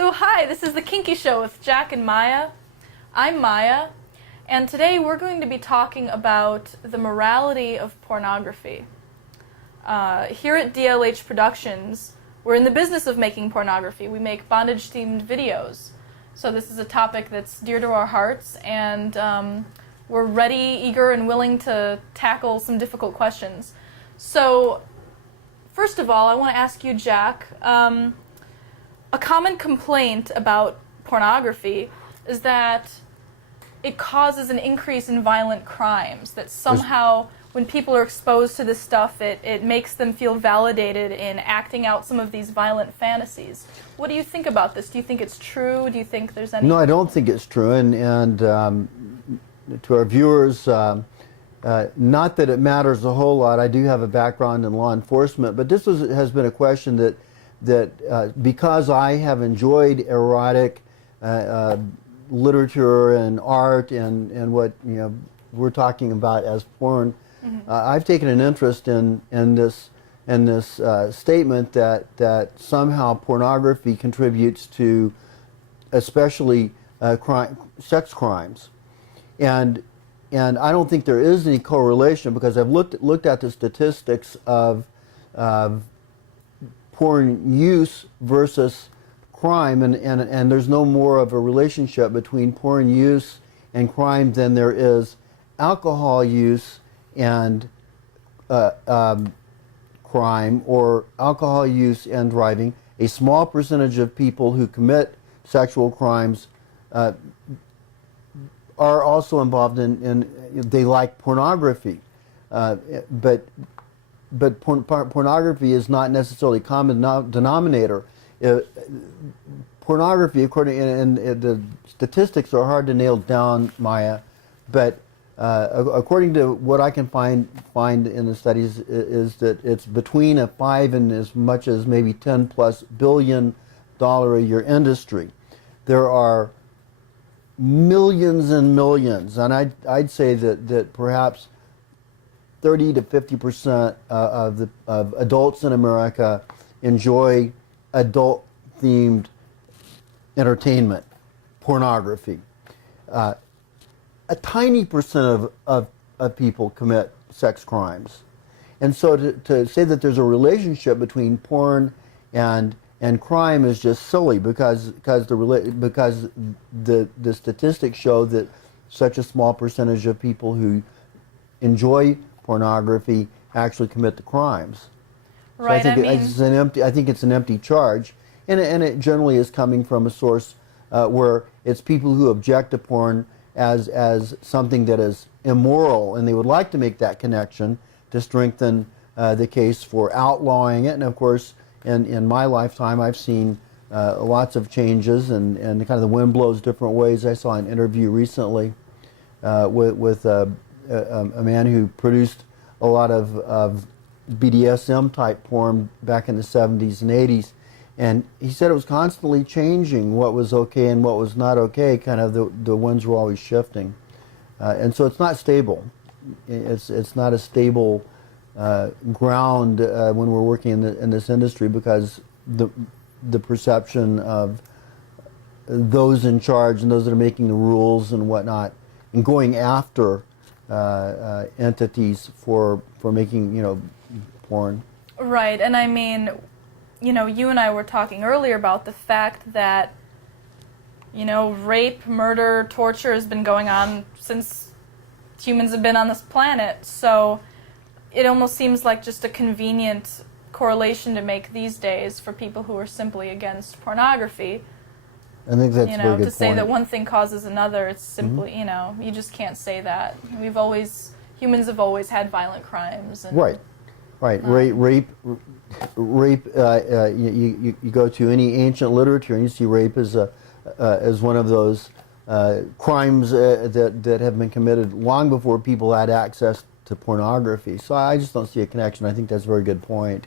So hi, this is the Kinky Show with Jack and Maya. I'm Maya, and today we're going to be talking about the morality of pornography. Here at DLH Productions, we're in the business of making pornography. We make bondage-themed videos. So this is a topic that's dear to our hearts, and we're ready, eager, and willing to tackle some difficult questions. So, first of all, I want to ask you, Jack, a common complaint about pornography is that it causes an increase in violent crimes, that somehow when people are exposed to this stuff, it makes them feel validated in acting out some of these violent fantasies. What do you think about this? Do you think it's true? Do you think there's any... No, I don't think it's true, and to our viewers, not that it matters a whole lot. I do have a background in law enforcement, but this has been a question that because I have enjoyed erotic literature and art and what we're talking about as porn, I've taken an interest in this statement that somehow pornography contributes to especially sex crimes, and I don't think there is any correlation, because I've looked at the statistics of porn use versus crime, and there's no more of a relationship between porn use and crime than there is alcohol use and crime, or alcohol use and driving. A small percentage of people who commit sexual crimes are also involved in they like pornography, but pornography is not necessarily a common denominator. Pornography, and the statistics are hard to nail down, Maya, but according to what I can find in the studies, is that it's between a 5 and as much as maybe $10+ billion a year industry. There are millions and millions, and I'd say that perhaps 30 to 50% of adults in America enjoy adult-themed entertainment, pornography. A tiny percent of people commit sex crimes, and so to say that there's a relationship between porn and crime is just silly, because the statistics show that such a small percentage of people who enjoy pornography actually commit the crimes. Right. So I think it's an empty charge, and it generally is coming from a source where it's people who object to porn as something that is immoral, and they would like to make that connection to strengthen the case for outlawing it. And of course, in my lifetime, I've seen lots of changes, and kind of the wind blows different ways. I saw an interview recently with a man who produced a lot of BDSM type porn back in the 70s and 80s, and he said it was constantly changing what was okay and what was not okay. Kind of the winds were always shifting, and so it's not stable. It's not a stable ground when we're working in this industry, because the perception of those in charge and those that are making the rules and whatnot, and going after entities for making porn. Right, and I mean, you and I were talking earlier about the fact that rape, murder, torture has been going on since humans have been on this planet. So it almost seems like just a convenient correlation to make these days for people who are simply against pornography. I think that's a very good to say point. that one thing causes another, it's simply, you just can't say that. Humans have always had violent crimes. And, right. Rape. You go to any ancient literature and you see rape as one of those crimes that have been committed long before people had access to pornography. So I just don't see a connection. I think that's a very good point.